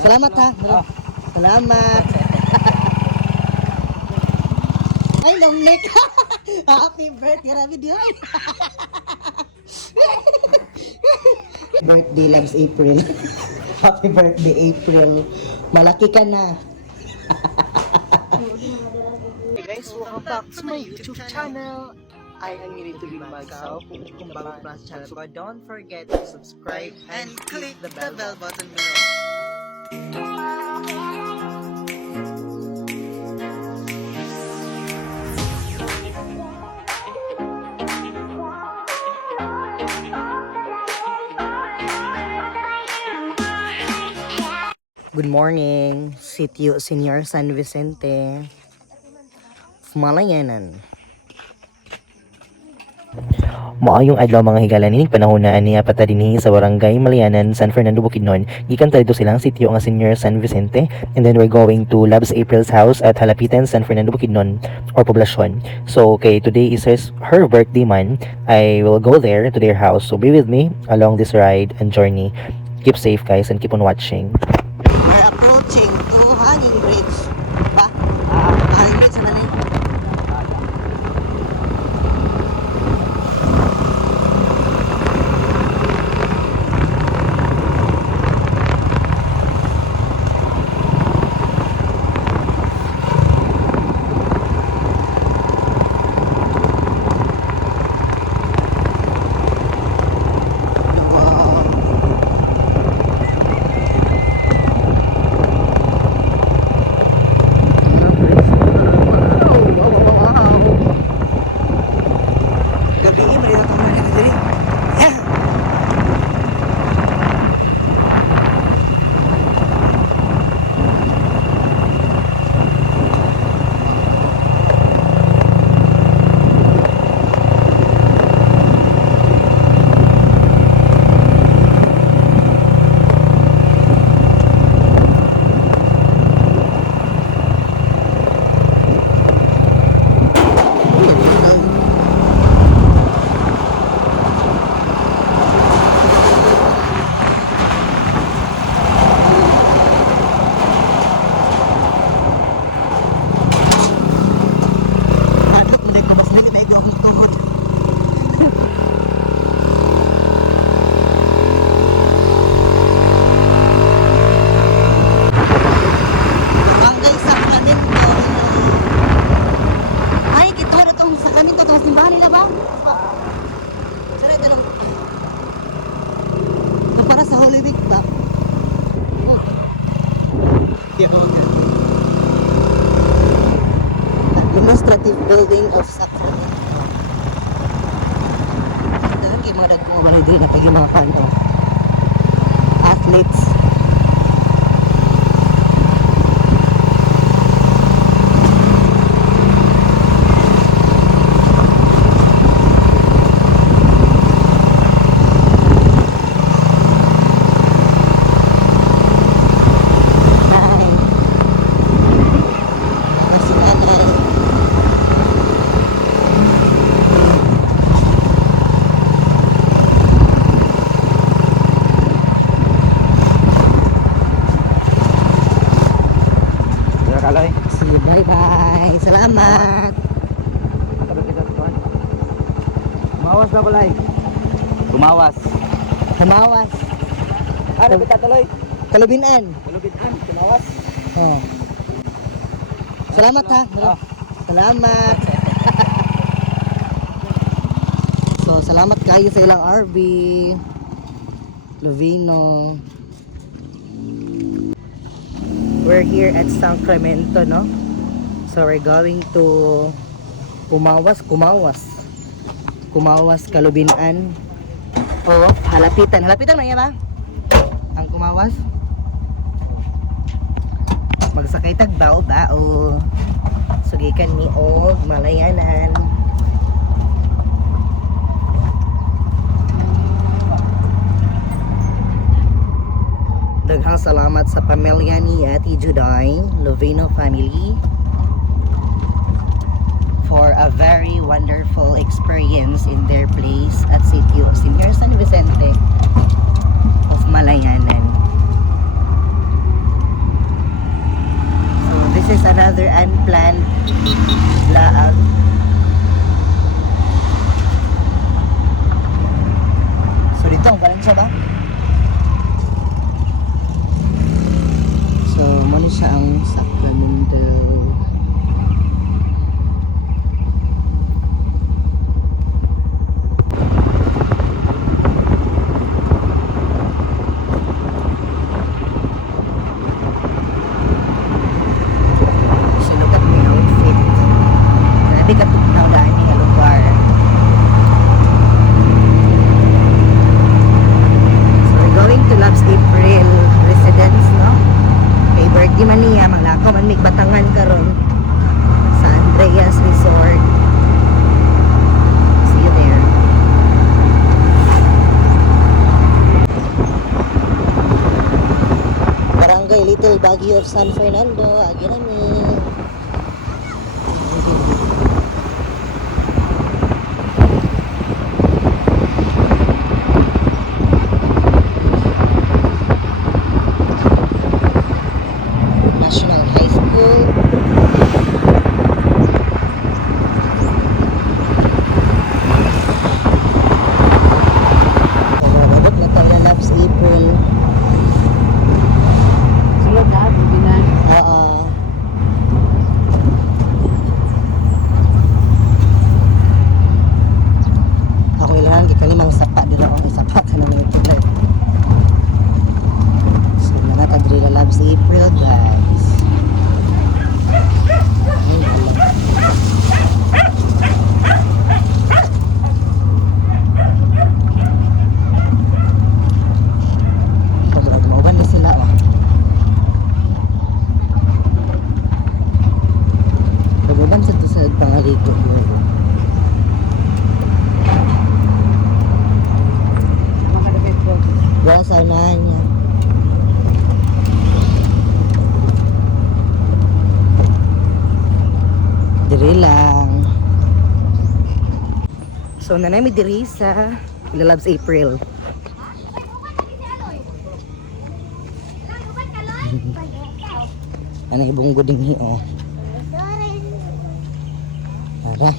Salamat ha. Salamat. Ay, long neck. Happy birthday, Rabi Diyoy. Birthday loves April. Happy birthday, April. Malaki ka na. Hey guys, welcome back to my YouTube channel. I am Yuri to be myself. Kung bago pa sa channel ko, don't forget to subscribe and click the bell button below. Good morning, Sitio Senior San Vicente, Malayanan. Maayong adlaw mga higala nining panahon na aniya patadini sa barangay Malayanan, San Fernando, Bukidnon. Gikan dito silang sitio nga Senior San Vicente, and then we're going to Labs April's house at Halapitan, San Fernando, Bukidnon or Poblacion. So okay, today is her birthday man. I will go there to their house. So be with me along this ride and journey. Keep safe guys and keep on watching. We're approaching to Hanging Bridge. Ba? Hanging Bridge na rin. Administrative building of Sacramento. Dahil kayo mga nagkumabalay din na pag yung mga kanto athletes. Bye bye. Salamat. Tumawas na balay. Tumawas. Tumawas. Ano kita tuloy? Kalubinan. Kalubinan, tumawas. Oh. Salamat ha. Salamat. So, salamat kayo sa ilang RV. Lovino. We're here at Sacramento, no? So we're going to Kumawas, Kalubinan. O Halapitan. Halapitan na yan ba? Ang Kumawas. Magsakay tag bao. Sugikan ni og Malayanan. Daghang salamat sa pamilya ni Ate Juday Lovino family for a very wonderful experience in their place at Sitio Senior San Vicente of Malayanan. another unplanned laag. So dito ang Valencia ba? So muna siya ang Sacramento. Sinukat mo yung outfit. Grabe ka tugnaw dahil nga lugar. So we're going to Labs April residence, no? Kay birthday man niya, maglakaw man may batangan karon sa Andreas Resort. See you there. Barangay Little Baguio of San Fernando, agi namin. National High School. Abot na tayo na Labs April. Sulod na, bibinan. Oo. Ako ilan, kikalimang sapa nila ako may sapa ka na may ito. So, nakatadri na Labs April, guys. Ay, wala. Pag mauban na sila, oh. Pag-uban sa pangaligo. Makadapit ko. Basa na niya. Diri lang. So, nanay may diri sa Labs April. Ano ibong guding oh. Tara.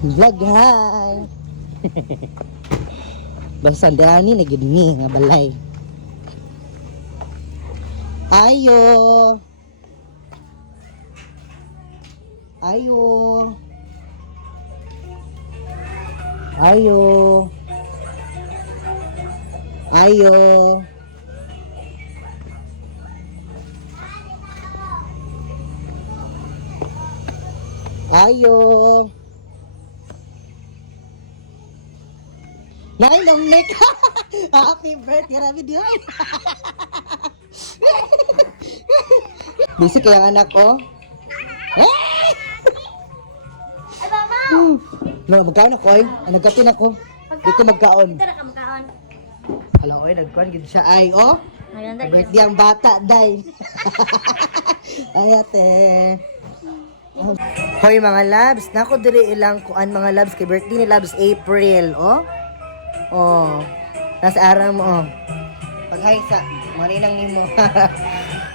Vlog, hi! Basta dani na gid ni nga balay. Ayo. Ayo. Ayo. Ayo. Ayo. Nay, Dominic. Happy birthday, Rabi Diyo. Busy kaya ang anak ko. Ay, mama! Magkaon ako, oy. Nagkapin ako. Dito magkaon. Tara ka magkaon. Hello, oy. Nagkuhan gid siya. Ay, oh. Ngayon, dahil. Birthday ang bata, day. Ay, ate. Hoy, mga labs. Nako, diri ilang kuan mga labs. Kay birthday ni Labs April, oh. Oh. Nasa araw mo, oh. Pag-hi sa, marinang ni mo.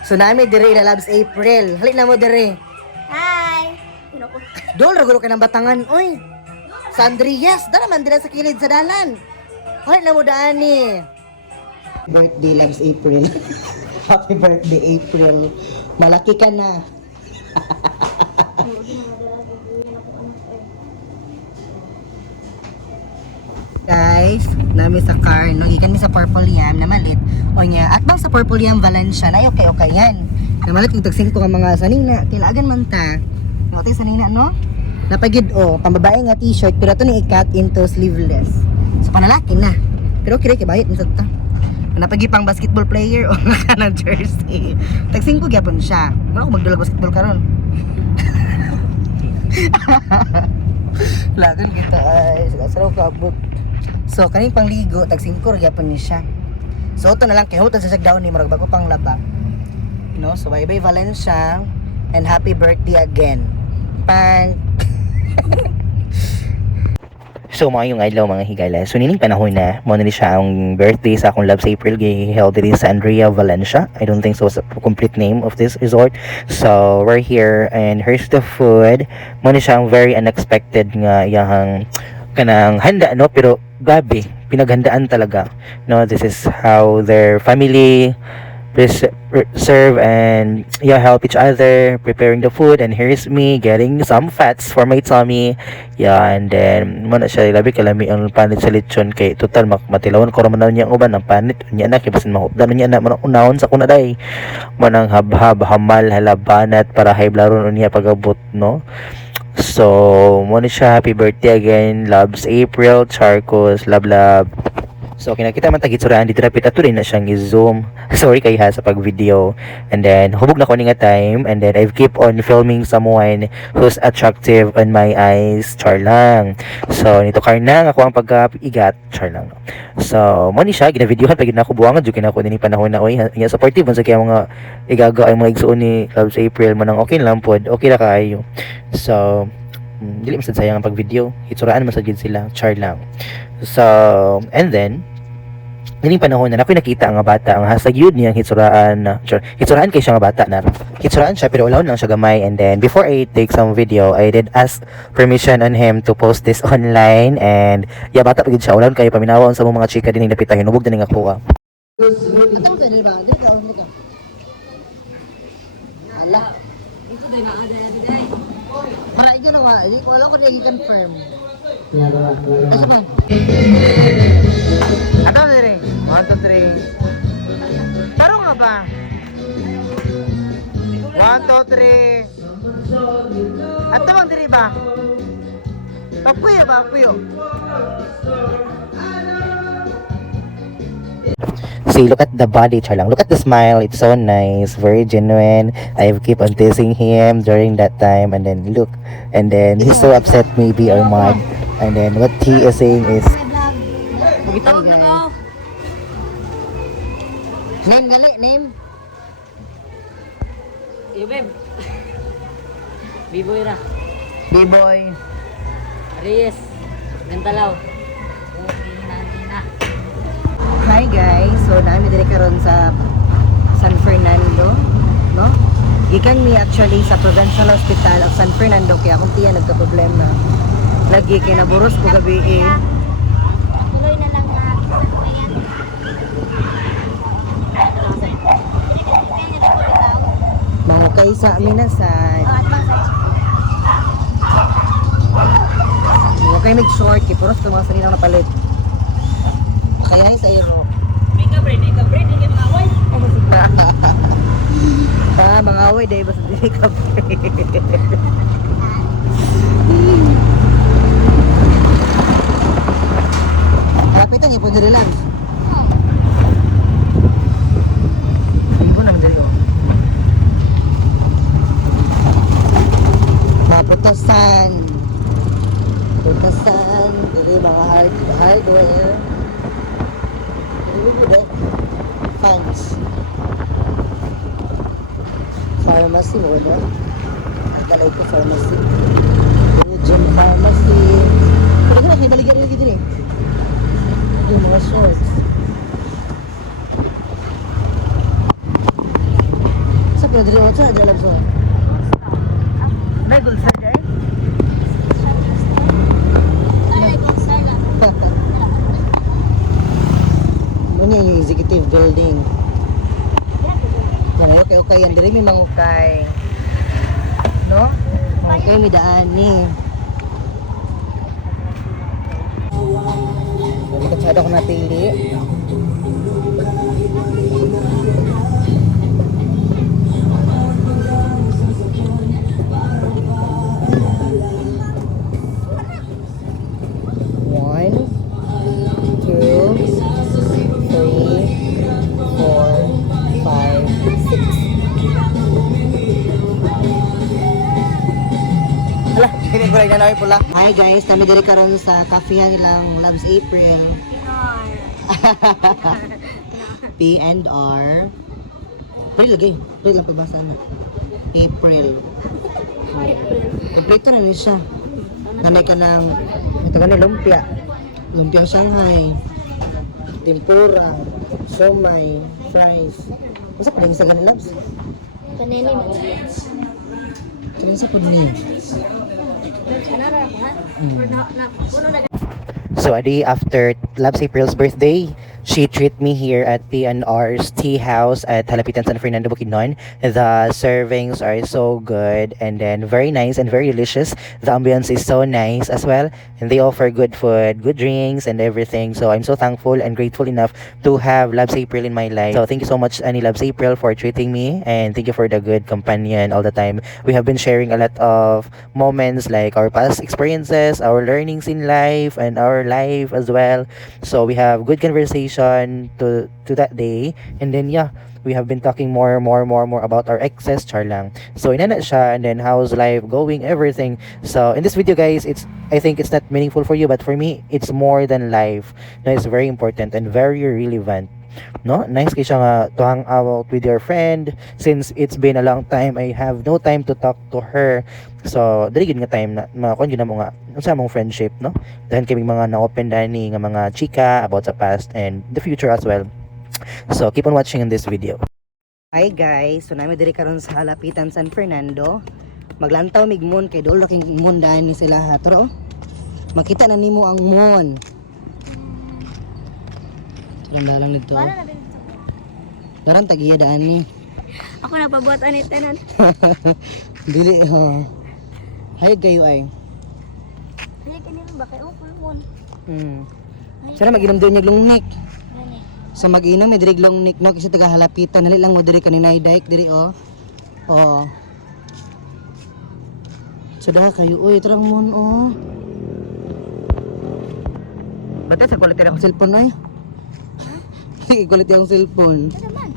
So, nami diri na Labs April. Halik na mo diri. Hi! Pinoko. Dol, ragulo ka ng batangan, oy. Sa Andreas, dala man dila sa kilid sa dalan. Halik na mo daan ni. Birthday Labs April. Happy birthday April. Malaki ka na. Guys, nami sa car, no, ikan mi sa Purple Yam na malit. O nya, at bang sa Purple Yam Valencia na okay yan. Na malit yung tagsing ko nga mga sanina, kailagan man ta. No, tayo sanina, no? Napagid o, pambabae nga t-shirt, pero ito ni i-cut into sleeveless. So panalaki na. Pero kira kibayit mo sa ta. Napagi pang basketball player o naka ng jersey. Tagsing ko gyapon siya. Ano ko magdulag basketball karon? Lagan kita ay saraw kabot. So kaning pangligo tagsing ko gyapon ni siya. So ito na lang kay hutan sa sagdaw ni murag bago pang laba. You know, so bye bye Valencia and happy birthday again. Pang So, mga yung adlaw mga higala. So, nining panahon na, mo na ni siya ang birthday sa akong Loves April, held din sa Andrea Valencia. I don't think so was the complete name of this resort. So, we're here and here's the food. Mo ni siya ang very unexpected nga iyang kanang handa, no? Pero, grabe, pinaghandaan talaga. No, this is how their family serve and help each other preparing the food, and here's me getting some fats for my tummy, and then mo na siya labi kalami ang panit sa lechon kay total matilawan ko raman niya ang uban ang panit unya na kay basin mahupdan niya na man unahon sa kuna day manang habhab hamal halabanat para hay blaron unya pagabot, no. So mo ni siya, happy birthday again, Loves April, Charcos, love love. So, kinakita man tagit suraan dito rapid ato rin na siyang i-zoom. Sorry kay ha sa pag-video. And then, hubog na ko nga time. And then, I've keep on filming someone who's attractive on my eyes. Char lang. So, nito karna ako ang pagka-igat. Char lang. So, mo ni siya, gina-videohan. Pag na ako buwangan, dyan ako din panahon na, oy, nga supportive. Sa kaya mga igaga ay mga igsuon ni Loves April. Manang okay lang po. Okay na kayo. So, dili masad sayang ang pag-video. Hitsuraan masagid sila. Char lang. So, and then, nining panahon na ako'y nakita ang bata, ang hashtag yun niyang hitsuraan na, hitsuraan kay siya nga bata na, hitsuraan siya pero ulawon lang siya gamay, and then, before I take some video, I did ask permission on him to post this online, and, bata pagid siya, ulawon kayo, paminawon sa mga chika din yung napitahin, hubog din nga kuha. Ito din ba? Dito ka, umika. Ala. Ito din na ada day. Maray ka nawa. Wala ko na i-confirm. Ato na rin. 1, 2, 3. Taro nga ba? 1, 2, 3. Ato ang diri ba? Papuyo ba? Papuyo. See, look at the body, charlang. Look at the smile. It's so nice, very genuine. I've keep on teasing him during that time, and then look, and then he's so upset, maybe or mad. And then what he is saying is, Tawag na ko. Name gali, name. Iyo babe. Biboy ra. B-boy. Reyes. Gantalaw. Okay na. Hi guys, so namin diri karon sa San Fernando, no? Gikan mi actually sa Provincial Hospital of San Fernando kaya akong tiyan nagka-problema. Lagi kay naburos ko gabi eh. Tuloy na lang na. Mahukay sa amin na sa Mahukay mig short kay puros ko mga sarilang napalit. Kaya sa iyo. Makeup ready, hindi mga away. Mga away dahil basta dili ka Harapitan niyo po dili lang. Ibo nang dili oh. Putasan. Dili mga hardware. Fans. Pharmacy mo na. Ang talay ko pharmacy. Gym pharmacy. Pero na kayo baligyan lagi din eh. Yung mga shorts. Sa pero dili mo sa dalam sa. May gulsa dai. Ano yung executive building? Mga okay, yan diri may mangukay. No? Okay, may daan ni. Hindi ka ko napili. Hi guys, kami diri karon sa cafe nilang Loves April. P&R. Pwede lagi. Pwede lang pagbasa na. April. Kompleto na niya siya. Hanay ka ng ito ka lumpia. Lumpia Shanghai. Tempura, somay, fries. Masa pa sa ganun labs? Kanini mo. Sino sa food ni? Ano na ako ha? Puno na. So a day after Labs April's birthday, she treated me here at PNR's Tea House at Halapitan, San Fernando, Bukidnon. The servings are so good and then very nice and very delicious. The ambience is so nice as well. And they offer good food, good drinks and everything. So I'm so thankful and grateful enough to have Labs April in my life. So thank you so much, Annie Labs April, for treating me. And thank you for the good companion all the time. We have been sharing a lot of moments like our past experiences, our learnings in life, and our life as well. So we have good conversation to that day, and then yeah, we have been talking more about our exes, char lang. So inana siya, and then how's life going, everything. So in this video guys, I think it's not meaningful for you, but for me it's more than life. No, it's very important and very relevant. No, nice kay siya nga to hang out with your friend since it's been a long time. I have no time to talk to her. So dili gyud nga time na makon gyud na mo nga unsa mong friendship, no? Dahil kami mga na-open dani nga mga chika about the past and the future as well. So keep on watching in this video. Hi guys, so namin diri karon sa Halapitan, San Fernando. Maglantaw mig moon kay dol king moon daan ni sila ha. Tara oh. Makita na nimo ang moon. Tanda lang dito. Para na din. Daran tagiya daan ni. Ako na pabuhat ani tanan. Dili ho. Hay kayo ay. Kaya kanino ba kay full moon. Sana mag-inom doon yung lungnik. Gani. Sa mag-inom may diri lungnik no kasi taga Halapitan nali lang mo diri kaninay dike diri oh. Oh. Sudah kayo oy tarang moon oh. Bata sa quality ng cellphone oy. Quality ang cellphone. Ano man?